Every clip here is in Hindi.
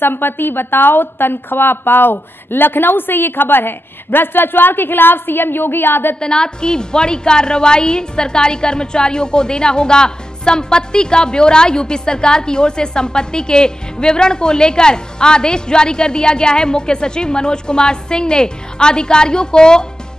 संपत्ति बताओ तनख्वाह पाओ। लखनऊ से ये खबर है। भ्रष्टाचार के खिलाफ सीएम योगी आदित्यनाथ की बड़ी कार्रवाई। सरकारी कर्मचारियों को देना होगा संपत्ति का ब्यौरा। यूपी सरकार की ओर से संपत्ति के विवरण को लेकर आदेश जारी कर दिया गया है। मुख्य सचिव मनोज कुमार सिंह ने अधिकारियों को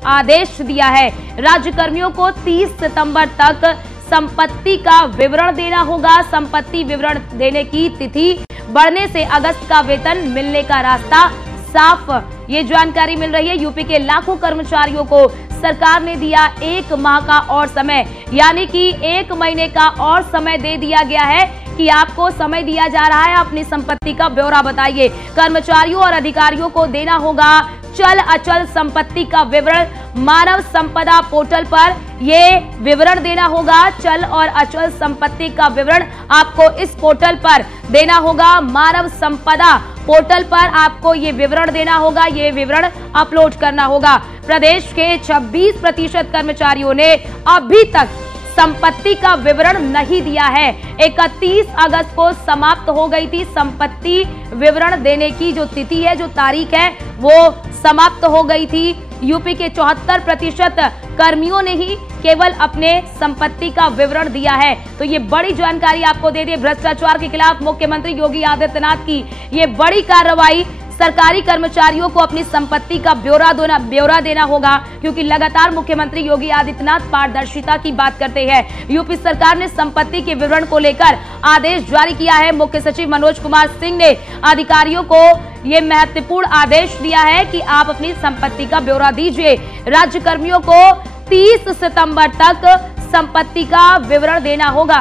आदेश दिया है। राज्यकर्मियों को 30 सितंबर तक संपत्ति का विवरण देना होगा। संपत्ति विवरण देने की तिथि बढ़ने से अगस्त का वेतन मिलने का रास्ता साफ। ये जानकारी मिल रही है। यूपी के लाखों कर्मचारियों को सरकार ने दिया 1 माह का और समय, यानी कि 1 महीने का और समय दे दिया गया है कि आपको समय दिया जा रहा है, अपनी संपत्ति का ब्यौरा बताइए। कर्मचारियों और अधिकारियों को देना होगा चल अचल संपत्ति का विवरण। मानव संपदा पोर्टल पर ये विवरण देना होगा। चल और अचल संपत्ति का विवरण आपको इस पोर्टल पर देना होगा। मानव संपदा पोर्टल पर आपको ये विवरण देना होगा, ये विवरण अपलोड करना होगा। प्रदेश के 26% कर्मचारियों ने अभी तक संपत्ति का विवरण नहीं दिया है। 31 अगस्त को समाप्त हो गई थी संपत्ति विवरण देने की जो तिथि है, जो तारीख है, वो समाप्त हो गई थी। यूपी के 74% कर्मियों ने ही केवल अपने संपत्ति का विवरण दिया है। तो ये बड़ी जानकारी आपको दे दी। भ्रष्टाचार के खिलाफ मुख्यमंत्री योगी आदित्यनाथ की ये बड़ी कार्रवाई। सरकारी कर्मचारियों को अपनी संपत्ति का ब्यौरा देना होगा, क्योंकि लगातार मुख्यमंत्री योगी आदित्यनाथ पारदर्शिता की बात करते हैं। यूपी सरकार ने संपत्ति के विवरण को लेकर आदेश जारी किया है। मुख्य सचिव मनोज कुमार सिंह ने अधिकारियों को ये महत्वपूर्ण आदेश दिया है कि आप अपनी संपत्ति का ब्यौरा दीजिए। राज्य कर्मियों को 30 सितंबर तक संपत्ति का विवरण देना होगा।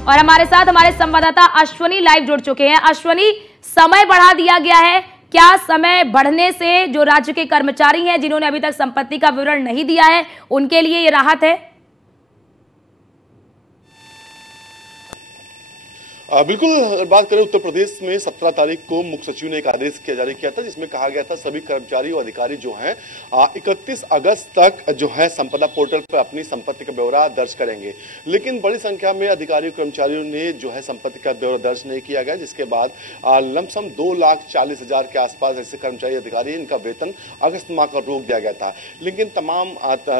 और हमारे साथ हमारे संवाददाता अश्वनी लाइव जुड़ चुके हैं। अश्वनी, समय बढ़ा दिया गया है, क्या समय बढ़ने से जो राज्य के कर्मचारी हैं जिन्होंने अभी तक संपत्ति का विवरण नहीं दिया है, उनके लिए ये राहत है? बिल्कुल, बात करें उत्तर प्रदेश में 17 तारीख को मुख्य सचिव ने एक आदेश जारी किया था, जिसमें कहा गया था सभी कर्मचारी और अधिकारी जो हैं 31 अगस्त तक जो है संपदा पोर्टल पर अपनी संपत्ति का ब्यौरा दर्ज करेंगे। लेकिन बड़ी संख्या में अधिकारियों कर्मचारियों ने जो है संपत्ति का ब्यौरा दर्ज नहीं किया गया, जिसके बाद लमसम 2,40,000 के आसपास ऐसे कर्मचारी अधिकारी, इनका वेतन अगस्त माह का रोक दिया गया था। लेकिन तमाम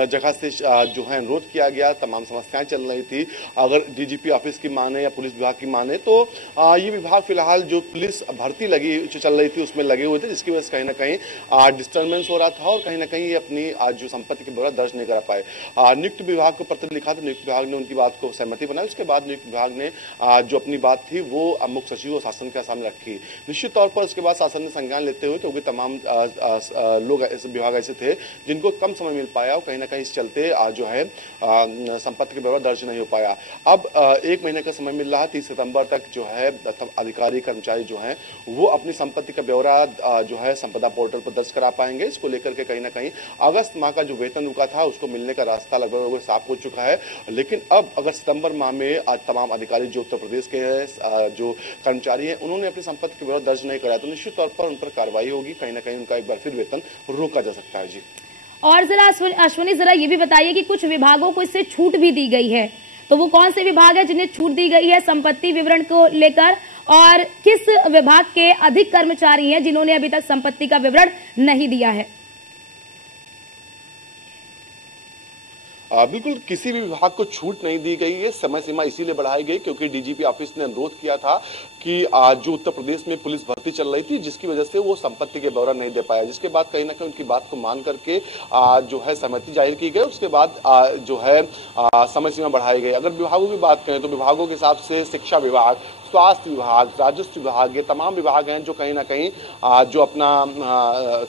जगह से जो है अनुरोध किया गया, तमाम समस्याएं चल रही थी। अगर डीजीपी ऑफिस की माने या पुलिस विभाग की माने तो ये विभाग फिलहाल जो पुलिस भर्ती चल रही थी उसमें लगे हुए थे, जिसकी वजह से कहीं ना कहीं डिस्टर्बेंस हो रहा था और कहीं ना कहीं ये अपनी जो संपत्ति के ब्यौरा दर्ज नहीं करा पाए। नियुक्त विभाग को पत्र लिखा था, नियुक्त विभाग ने उनकी बात को सहमति बनाई। उसके बाद नियुक्त विभाग ने जो अपनी बात थी वो मुख्य सचिव और शासन के सामने रखी। निश्चित तौर पर उसके बाद शासन ने संज्ञान लेते हुए, क्योंकि तमाम लोग ऐसे विभाग ऐसे थे जिनको कम समय मिल पाया और कहीं ना कहीं इस चलते जो है संपत्ति का ब्यौरा दर्ज नहीं हो पाया। अब 1 महीने का समय मिल रहा है। 30 सितंबर तक जो है अधिकारी कर्मचारी जो हैं वो अपनी संपत्ति का ब्यौरा जो है संपदा पोर्टल पर दर्ज करा पाएंगे। इसको लेकर के कहीं ना कहीं अगस्त माह का जो वेतन रुका था उसको मिलने का रास्ता लगभग साफ हो चुका है। लेकिन अब अगर सितंबर माह में आज तमाम अधिकारी जो उत्तर प्रदेश के हैं, जो कर्मचारी हैं, उन्होंने अपनी संपत्ति का ब्यौरा दर्ज नहीं कराया तो निश्चित तौर पर उन पर कार्रवाई होगी। कहीं ना कहीं उनका एक बार फिर वेतन रोका जा सकता है। जी, और जरा अश्वनी, जरा ये भी बताइए कि कुछ विभागों को इससे छूट भी दी गई है, तो वो कौन से विभाग है जिन्हें छूट दी गई है संपत्ति विवरण को लेकर, और किस विभाग के अधिक कर्मचारी हैं जिन्होंने अभी तक संपत्ति का विवरण नहीं दिया है? बिल्कुल, किसी भी विभाग को छूट नहीं दी गई है। समय सीमा इसीलिए बढ़ाई गई क्योंकि डीजीपी ऑफिस ने अनुरोध किया था कि जो उत्तर प्रदेश में पुलिस भर्ती चल रही थी, जिसकी वजह से वो संपत्ति के ब्यौरा नहीं दे पाया, जिसके बाद कहीं ना कहीं उनकी बात को मान करके जो है सहमति जाहिर की गई। उसके बाद जो है समय सीमा बढ़ाई गई। अगर विभागों की बात करें तो विभागों के हिसाब से शिक्षा विभाग, स्वास्थ्य विभाग, राजस्व विभाग, ये तमाम विभाग हैं जो कहीं ना कहीं जो अपना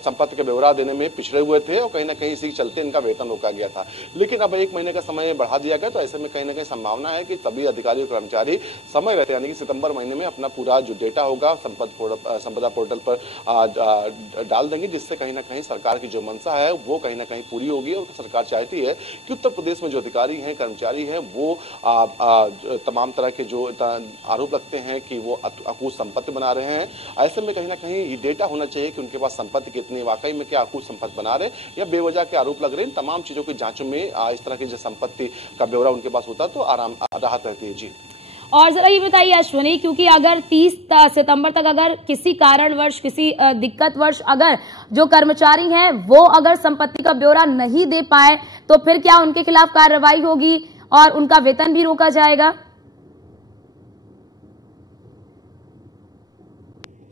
संपत्ति का ब्यौरा देने में पिछड़े हुए थे और कहीं ना कहीं इसी चलते इनका वेतन रोका गया था। लेकिन अब 1 महीने का समय बढ़ा दिया गया, तो ऐसे में कहीं ना कहीं संभावना है कि सभी अधिकारी और कर्मचारी समय रहते यानी कि सितंबर महीने में अपना पूरा जो डेटा होगा संपदा पोर्टल पर डाल देंगे, जिससे कहीं ना कहीं सरकार की जो मंशा है वो कहीं ना कहीं पूरी होगी। और सरकार चाहती है कि उत्तर प्रदेश में जो अधिकारी हैं, कर्मचारी हैं, वो तमाम तरह के जो आरोप लगते हैं कि वो अकूत संपत्ति बना रहे हैं, ऐसे में कहीं ना कहीं ये डेटा होना चाहिए कि उनके पास संपत्ति कितनी, वाकई में क्या अकूत संपत्ति बना रहे हैं या बेवजह के आरोप लग रहे हैं। तमाम चीजों की जांच में इस तरह की जो संपत्ति का ब्यौरा उनके पास होता है तो राहत रहती है। जी, और जरा ये बताइए अश्विनी, क्योंकि अगर 30 सितंबर तक अगर किसी कारणवश किसी दिक्कतवश अगर जो कर्मचारी हैं वो अगर संपत्ति का ब्यौरा नहीं दे पाए तो फिर क्या उनके खिलाफ कार्रवाई होगी और उनका वेतन भी रोका जाएगा?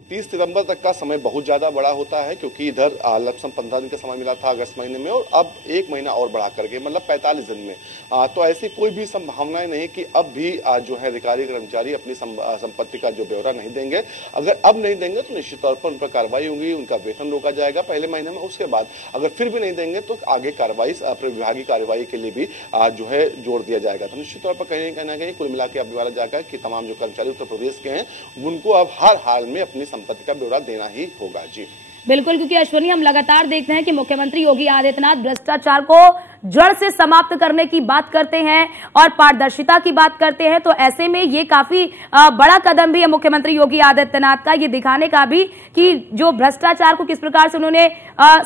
30 सितंबर तक का समय बहुत ज्यादा बड़ा होता है, क्योंकि इधर लमसम 15 दिन का समय मिला था अगस्त महीने में, और अब 1 महीना और बढ़ा करके मतलब 45 दिन में। तो ऐसी कोई भी संभावनाएं नहीं कि अब भी जो है अधिकारी कर्मचारी अपनी संपत्ति का जो ब्यौरा नहीं देंगे। अगर अब नहीं देंगे तो निश्चित तौर पर उन पर कार्रवाई होगी, उनका वेतन रोका जाएगा पहले महीने में। उसके बाद अगर फिर भी नहीं देंगे तो आगे कार्रवाई विभागीय कार्रवाई के लिए भी जो है जोर दिया जाएगा। तो निश्चित तौर पर कहीं ना कहीं कुल मिला के अब बोला जाएगा कि तमाम जो कर्मचारी उत्तर प्रदेश के हैं उनको अब हर हाल में अपनी संपत्ति का ब्यौरा देना ही होगा। जी बिल्कुल, क्योंकि अश्विनी हम लगातार देखते हैं कि मुख्यमंत्री योगी आदित्यनाथ भ्रष्टाचार को जड़ से समाप्त करने की बात करते हैं और पारदर्शिता की बात करते हैं। तो ऐसे में ये काफी बड़ा कदम भी है मुख्यमंत्री योगी आदित्यनाथ का, ये दिखाने का भी कि जो भ्रष्टाचार को किस प्रकार से उन्होंने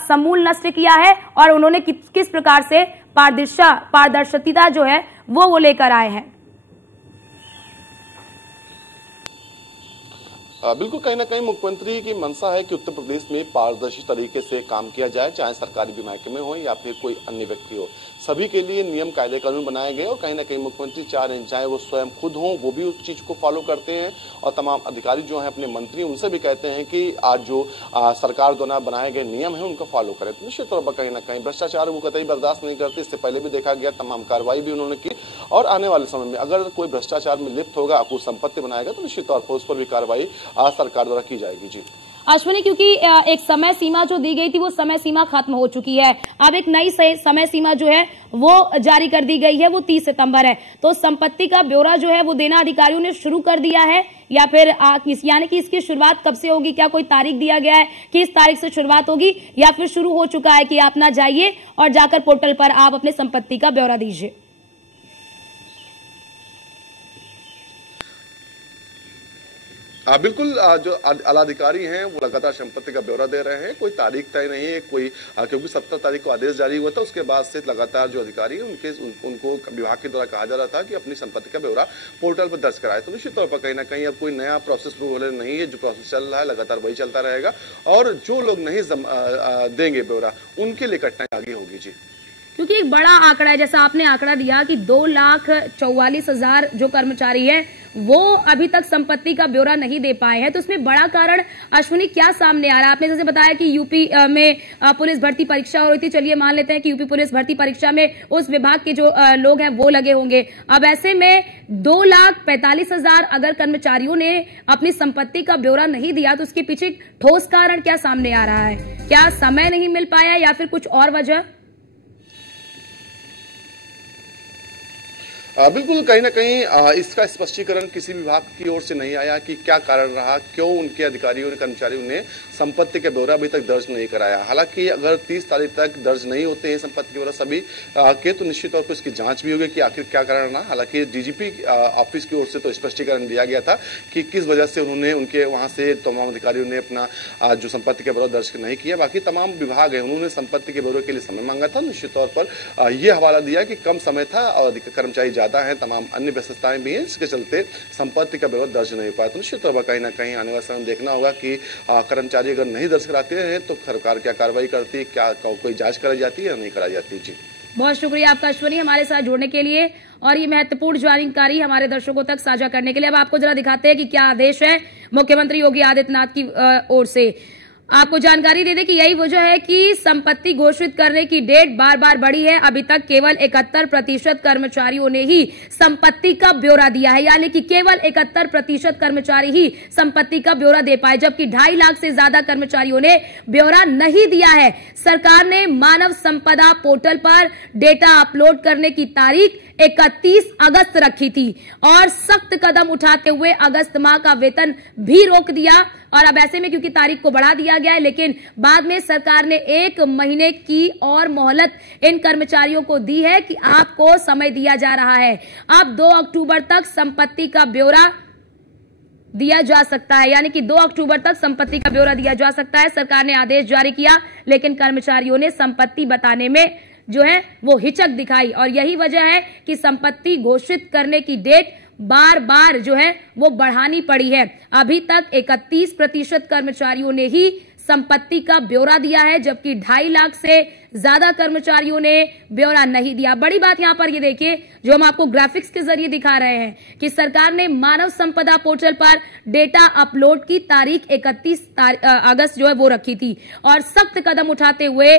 समूल नष्ट किया है और उन्होंने किस प्रकार से पारदर्शिता जो है वो लेकर आए हैं। बिल्कुल, कहीं ना कहीं मुख्यमंत्री की मंशा है कि उत्तर प्रदेश में पारदर्शी तरीके से काम किया जाए, चाहे सरकारी विभाग में हो या फिर कोई अन्य व्यक्ति हो। सभी के लिए नियम कायदे कानून बनाए गए और कहीं ना कहीं मुख्यमंत्री चाह रहे हैं चाहे वो स्वयं खुद हों वो भी उस चीज को फॉलो करते हैं, और तमाम अधिकारी जो हैं अपने मंत्री उनसे भी कहते हैं कि आज जो सरकार द्वारा बनाए गए नियम है उनको फॉलो करें। तो निश्चित तौर पर कहीं ना कहीं भ्रष्टाचार वो कतई बर्दाश्त नहीं करते। इससे पहले भी देखा गया, तमाम कार्रवाई भी उन्होंने की, और आने वाले समय में अगर कोई भ्रष्टाचार में लिप्त होगा, कुछ संपत्ति बनाएगा तो निश्चित तौर पर उस पर भी कार्रवाई सरकार द्वारा की जाएगी। जी अश्विनी, क्योंकि एक समय सीमा जो दी गई थी वो समय सीमा खत्म हो चुकी है, अब एक नई समय सीमा जो है वो जारी कर दी गई है, वो 30 सितंबर है। तो संपत्ति का ब्यौरा जो है वो देना अधिकारियों ने शुरू कर दिया है या फिर यानी कि इसकी शुरुआत कब से होगी? क्या कोई तारीख दिया गया है कि इस तारीख से शुरुआत होगी या फिर शुरू हो चुका है कि आप ना जाइए और जाकर पोर्टल पर आप अपने संपत्ति का ब्यौरा दीजिए? बिल्कुल, जो आलाधिकारी हैं वो लगातार संपत्ति का ब्यौरा दे रहे हैं। कोई तारीख तय नहीं है क्योंकि 17 तारीख को आदेश जारी हुआ था। उसके बाद से लगातार जो अधिकारी हैं उनको विभाग के द्वारा कहा जा रहा था कि अपनी संपत्ति का ब्यौरा पोर्टल पर दर्ज कराए। तो निश्चित तौर पर कहीं ना कहीं अब कोई नया प्रोसेस शुरू होने नहीं है, जो प्रोसेस चल रहा है लगातार वही चलता रहेगा, और जो लोग नहीं देंगे ब्यौरा उनके लिए कठिनाई आगे होगी। जी क्योंकि एक बड़ा आंकड़ा है, जैसा आपने आंकड़ा दिया कि 2,44,000 जो कर्मचारी है वो अभी तक संपत्ति का ब्यौरा नहीं दे पाए हैं। तो इसमें बड़ा कारण अश्विनी क्या सामने आ रहा है? आपने जैसे बताया कि यूपी में पुलिस भर्ती परीक्षा हो रही थी, चलिए मान लेते हैं कि यूपी पुलिस भर्ती परीक्षा में उस विभाग के जो लोग हैं वो लगे होंगे। अब ऐसे में 2,45,000 अगर कर्मचारियों ने अपनी संपत्ति का ब्यौरा नहीं दिया तो उसके पीछे ठोस कारण क्या सामने आ रहा है? क्या समय नहीं मिल पाया या फिर कुछ और वजह? बिल्कुल, कहीं ना कहीं इसका स्पष्टीकरण किसी विभाग की ओर से नहीं आया कि क्या कारण रहा, क्यों उनके अधिकारियों ने कर्मचारियों ने संपत्ति का ब्यौरा अभी तक दर्ज नहीं कराया। हालांकि अगर 30 तारीख तक दर्ज नहीं होते हैं संपत्ति के ब्यौरा सभी के, तो निश्चित तौर पर इसकी जांच भी होगी कि आखिर क्या कारण रहा। हालांकि डीजीपी ऑफिस की ओर से तो स्पष्टीकरण दिया गया था कि किस वजह से उन्होंने उनके वहां से तमाम अधिकारियों ने अपना जो संपत्ति का ब्यौरा दर्ज नहीं किया। बाकी तमाम विभाग है उन्होंने संपत्ति के ब्यौरे के लिए समय मांगा था। निश्चित तौर पर यह हवाला दिया कि कम समय था और कर्मचारी ज्यादा है, तमाम अन्य व्यस्तताएं भी हैं, इसके चलते संपत्ति का ब्यौरा दर्ज नहीं हो पाया। तो निश्चित तौर पर कहीं ना कहीं आने वाले समय देखना होगा कि कर्मचारी अगर नहीं दर्ज कराते हैं तो सरकार क्या कार्रवाई करती है, क्या कोई जांच कराई जाती है या नहीं कराई जाती। जी बहुत शुक्रिया आपका अश्विनी हमारे साथ जुड़ने के लिए और ये महत्वपूर्ण जानकारी हमारे दर्शकों तक साझा करने के लिए। अब आपको जरा दिखाते हैं कि क्या आदेश है मुख्यमंत्री योगी आदित्यनाथ की ओर से। आपको जानकारी दे दें कि यही वजह है कि संपत्ति घोषित करने की डेट बार बार बढ़ी है। अभी तक केवल 71% कर्मचारियों ने ही संपत्ति का ब्यौरा दिया है, यानी कि केवल 71% कर्मचारी ही संपत्ति का ब्यौरा दे पाए, जबकि 2.5 लाख से ज्यादा कर्मचारियों ने ब्यौरा नहीं दिया है। सरकार ने मानव संपदा पोर्टल पर डेटा अपलोड करने की तारीख 31 अगस्त रखी थी और सख्त कदम उठाते हुए अगस्त माह का वेतन भी रोक दिया। और अब ऐसे में क्योंकि तारीख को बढ़ा दिया गया है, लेकिन बाद में सरकार ने 1 महीने की और मोहलत इन कर्मचारियों को दी है कि आपको समय दिया जा रहा है। अब 2 अक्टूबर तक संपत्ति का ब्यौरा दिया जा सकता है, यानी कि 2 अक्टूबर तक संपत्ति का ब्यौरा दिया जा सकता है। सरकार ने आदेश जारी किया, लेकिन कर्मचारियों ने संपत्ति बताने में जो है वो हिचक दिखाई और यही वजह है कि संपत्ति घोषित करने की डेट बार बार जो है वो बढ़ानी पड़ी है। अभी तक 31% कर्मचारियों ने ही संपत्ति का ब्यौरा दिया है, जबकि 2.5 लाख से ज्यादा कर्मचारियों ने ब्यौरा नहीं दिया। बड़ी बात यहां पर ये देखिए, जो हम आपको ग्राफिक्स के जरिए दिखा रहे हैं कि सरकार ने मानव संपदा पोर्टल पर डेटा अपलोड की तारीख 31 अगस्त जो है वो रखी थी और सख्त कदम उठाते हुए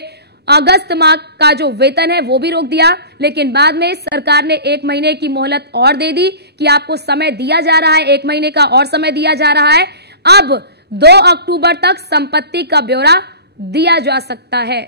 अगस्त माह का जो वेतन है वो भी रोक दिया। लेकिन बाद में सरकार ने 1 महीने की मोहलत और दे दी कि आपको समय दिया जा रहा है, 1 महीने का और समय दिया जा रहा है। अब 2 अक्टूबर तक संपत्ति का ब्यौरा दिया जा सकता है।